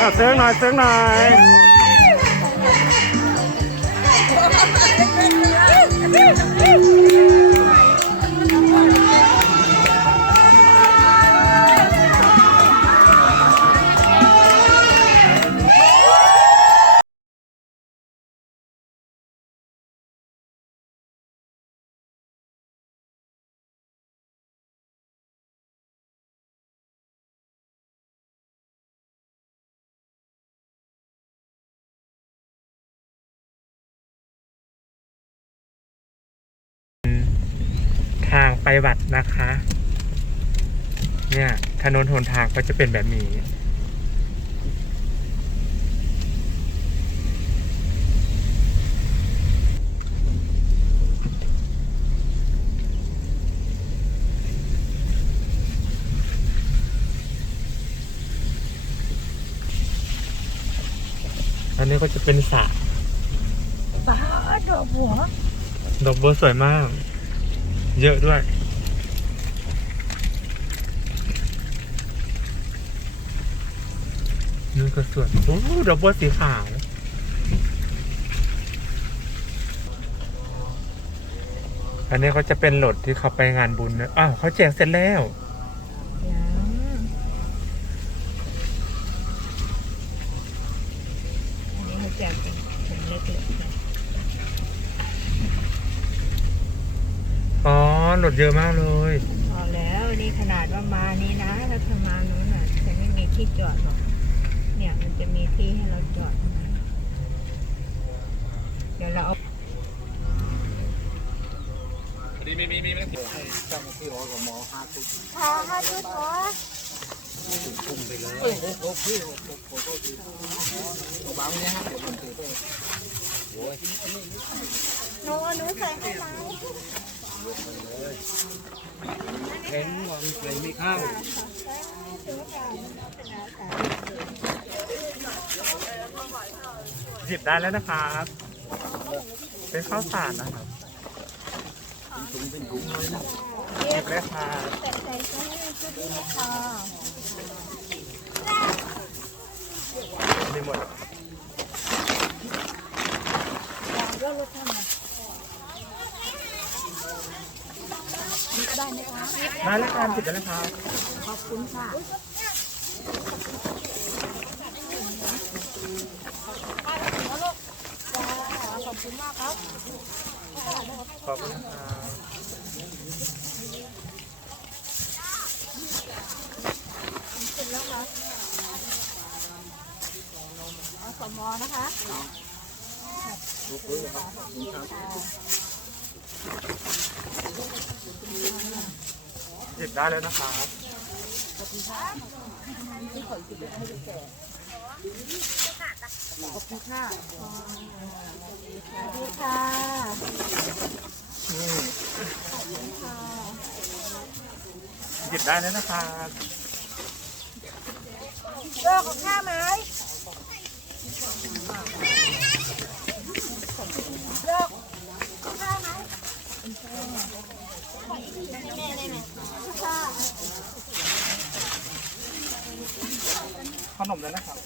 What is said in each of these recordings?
อะเสียงหน่อยเสียงหน่อย ทางไปวัดนะคะ เนี่ยถนนหนทางก็จะเป็นแบบนี้ อันนี้ก็จะเป็นสระ ป้าดอกบัว ดอกบัวสวยมาก เยอะด้วย นี่ก็สวยโอ้ดอกบัวสีขาวอันนี้เขาจะเป็นโหลดที่เขาไปงานบุญนะอ้าวเขาแจกเสร็จแล้ว ยังอันนี้เขาแจกเป็นถุงเล็กๆนะ อ๋อโหลดเยอะมากเลย พอแล้วนี่ขนาดว่ามานี่นะถ้าเธอมานู้นน่ะจะไม่มีที่จอดหรอกเนี่ยมันจะมีที่ให้เราจอดนะเดี๋ยวเราเอาหยิบไเห็นว่ามีข้าวจิบได้แล้วนะครับ เป็นข้าวสารนะครับหยิบเลยครับมีหมดได้ แล้วครับหยิบได้แล้วครับขอบคุณครับสมอนะคะหยิบ ได้แล้วนะครับสวัสดีค่ะนี่หยิบได้แล้วนะครับเลือกของข้าไหมเลือกของข้าไหมค่ะ ขนมแล้วนะครับ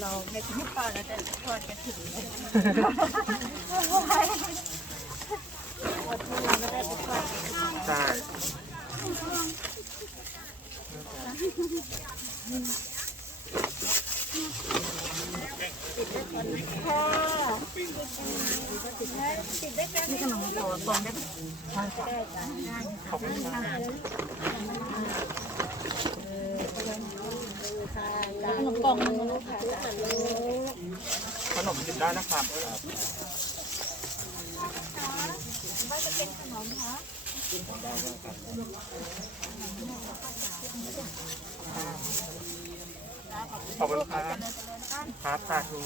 เราไม่ไม่พอเราจะทอดกระถิ่นเลยอดทนเราไม่ได้ไปทอดใช่ นี่ขนมโตตรงได้ไหมได้จ้ะขอบคุณครับขนมกล่องนึงค่ะขนมหยิบได้นะครับว่าจะเป็นขนมคะขอบคุณครับครับสาธุ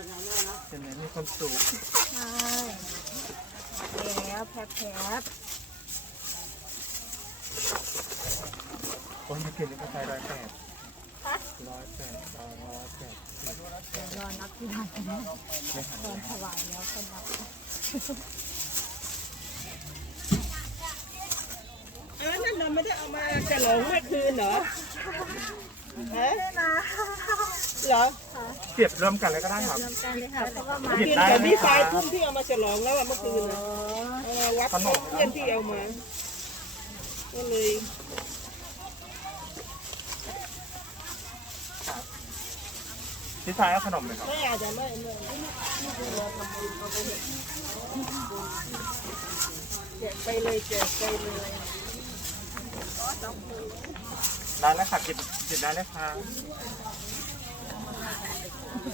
เป็นไงมีความสุขใช่แล้วแผลบคนมากินนี่ก็ใช้ร้อยแปดร้อยแปดร้อยแปดรอนับที่ร้านกันนะไม่หันตอนถวายแล้วคนนับอ้าวนั่นเราไม่ได้เอามาฉลงเมื่อคืนเหรอฮะ เหรอเสียบรวมกันเลยก็ได้ครับเริ่มกันเลยค่ะเพราะว่ามาหยิบคืนได้กับไหมพี่คชารัยบทุ่มที่เอามาฉลองแล้วอะเมื่อคืนน่ะเอามาวัดขนมเพื่อนที่เอามาก็เลยพี่ชายเอาขนมไหมครับไม่อาจจะไม่ไม่แจกไปเลยแจกไปเลยได้แล้วค่ะหยิบหยิบได้เลยค่ะ ร้อยหนึ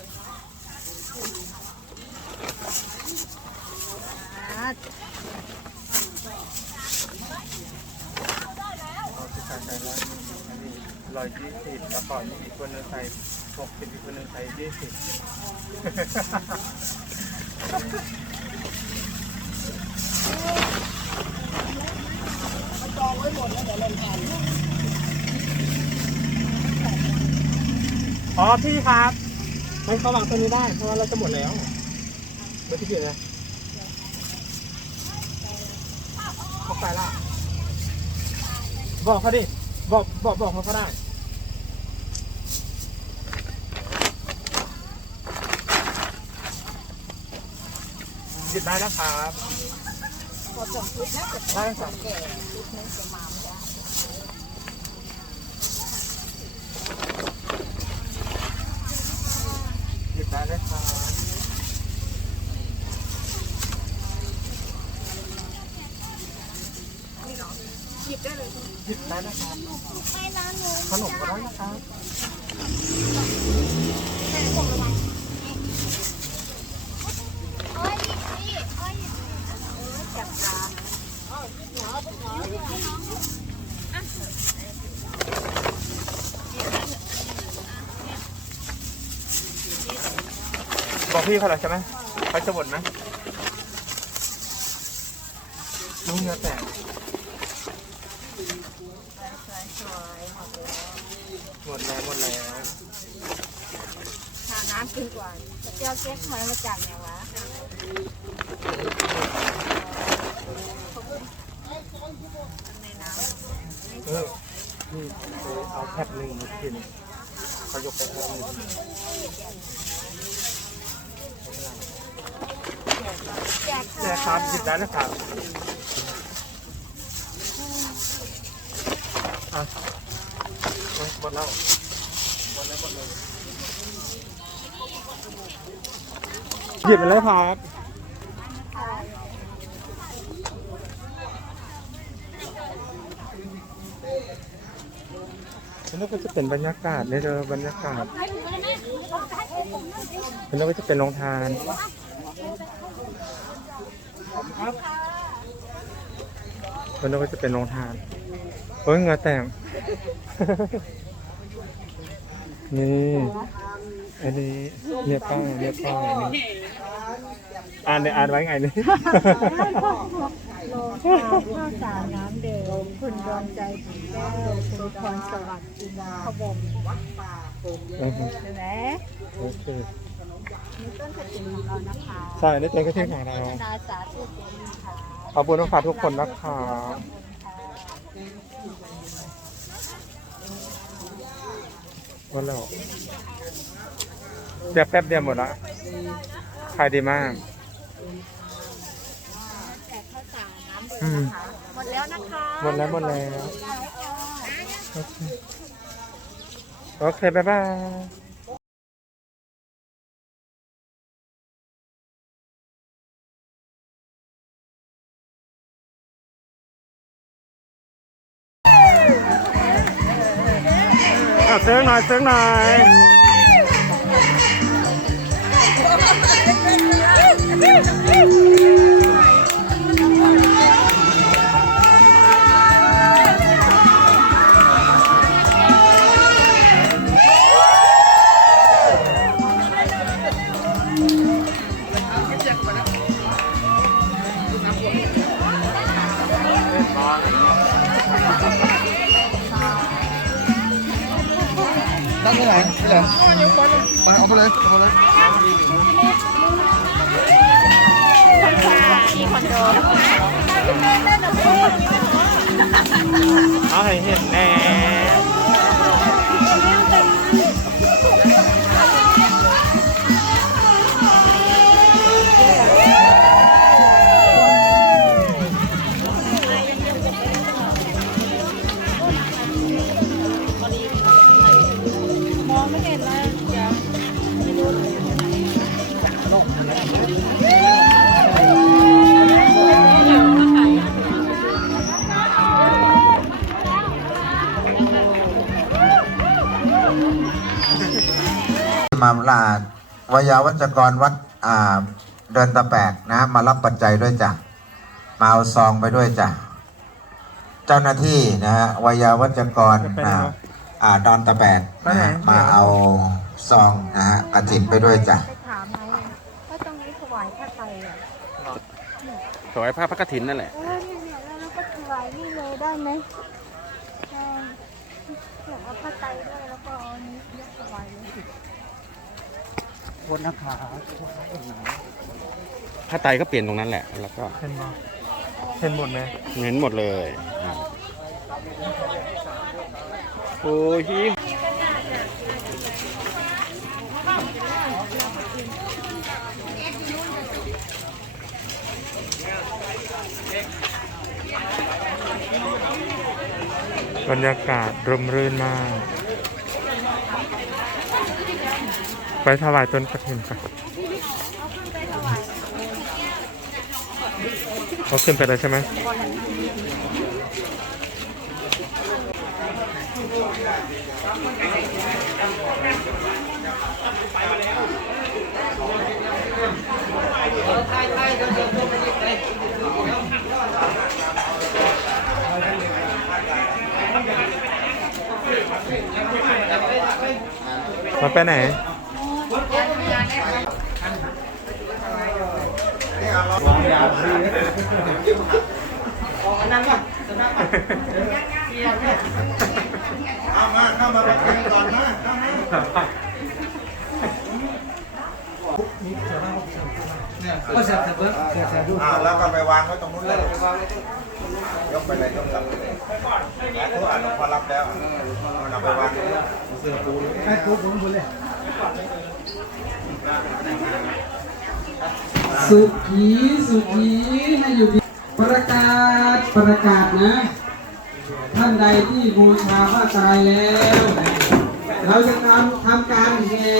่งอันนี้ร้อยยี่สิบแล้วก่อนอีกคนนึงใส่หกสิบอีกคนนึงใส่ยี่สิบจองไว้หมดแล้วเดี๋ยวเราทานอ๋อพี่ครับ ให้เขาวางตัวนี้ได้เพราะว่าเราจะหมดแล้วไม่ที่เกียรนะเขาไปละบอกเขาดิบอกบอกบอกเขาก็ได้หยิบได้นะครับพอส่งคลิปนะจะได้ครับแก่คลิปนึงจะมาไม่ได้ หยิบได้เลยครับ หยิบได้เลย หยิบ ได้นะครับให้ร้านหนูขนมก็ได้นะครับโอ้ยนี่โอ้ยจับอกพี่เขาแล้วใช่ไหมเขาจะหมดไหมลูกเนื้อแตก สวยๆ หมดแล้วหมดแล้วหาน้ำกินก่อนเจ้าเก๊กหอยมาจากไหนวะในน้เออนี่เอาแคบหนึ่งมากินเขายกไปแคบหนึ่งแจกแจกครับหยิบได้นะครับอะ หมดแล้วหมดแล้วหมดเลยหยิบไปเลยครับแล้วก็จะเป็นบรรยากาศในเด้อบรรยากาศแล้วก็จะเป็นโรงทานแล้วก็จะเป็นโรงทานเฮ้ยเงาแต่ง นี่อันนี้เรียกป้ายเรียกป้ายนี่อ่านเลยอ่านไว้ไงนี่โลข้าวข้าวสารน้ำเดิมคุณดวงใจผีแก้วคุณพรสวัสดิ์จินขบมอือฮึใช่ไหมโอเคมีต้นกระถิ่นของเรานะคะใช่นี่เป็นกระเทียมของเราพัฒนาสาธุเจริญค่ะขอบคุณทุกคนทุกคนนะครั บว่าแล้วเดี๋ยวแป๊บเดียวหมดละขายดีมาก แจกข้าวสารน้ำเดิอืมมนะคะหมดแล้วนะคะหมดแล้วหมดแล้ว โอเค โอเค บ๊ายบาย เสียงหน่อยเสียงหน่อย ตั้งที่ไหนที่ไหนไปเอาไปเลยเอาไปเลยที่คอนโดเอาให้เห็นแน่ วจกรวัดเดินตะแบกนะมารับปัจจัยด้วยจ้ะมาเอาซองไปด้วยจ้ะเจ้าหน้าที่นะฮะวยาวัจกรอ่าอ่าดอนตะแบกนะมาเอาซองนะฮะกระถินไปด้วยจ้ะไปถามไหมว่าตรงนี้ถวายผ้าไตรอะถวายผ้าพระกฐินนั่นแหละเออเนี่ยเนี่ยแล้วเราก็ถวายนี่เลยได้ไหมเอออยากเอาผ้าไตรด้วยแล้วก็เอาอันนี้ยกถวายเลย ผ้าไตรก็เปลี่ยนตรงนั้นแหละ แล้วก็เห็นบ่เห็นหมดไหมเห็นหมดเลยอ่าโอ้ยบรรยากาศร่มรื่นมาก ไปถวายต้นกระถินกันเขาขึ้นไปแล้วใช่ไหมมาไปไหน เอามาเข้ามาประกันก่อนนะอ่าแล้วก็ไปวางไว้ตรงนู้นเลยยกไปเลยยกกลับไปเลยเขาอ่านลงพอรับแล้วมันเอาไปวางเสื้อปูให้ปูผมหมดเลย สุขีสุขีให้อยู่ดีประกาศประกาศนะ ท่านใดที่บูชาพระตายแล้ว เราจะทำทำการแห่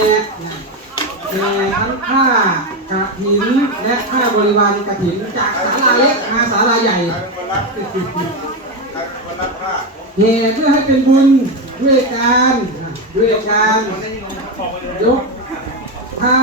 แห่ทั้งค่ากระถินและค่าบริวารกระถินจากศาลาเล็กมาศาลาใหญ่แห่เพื่อให้เป็นบุญด้วยการด้วยการยกผ้า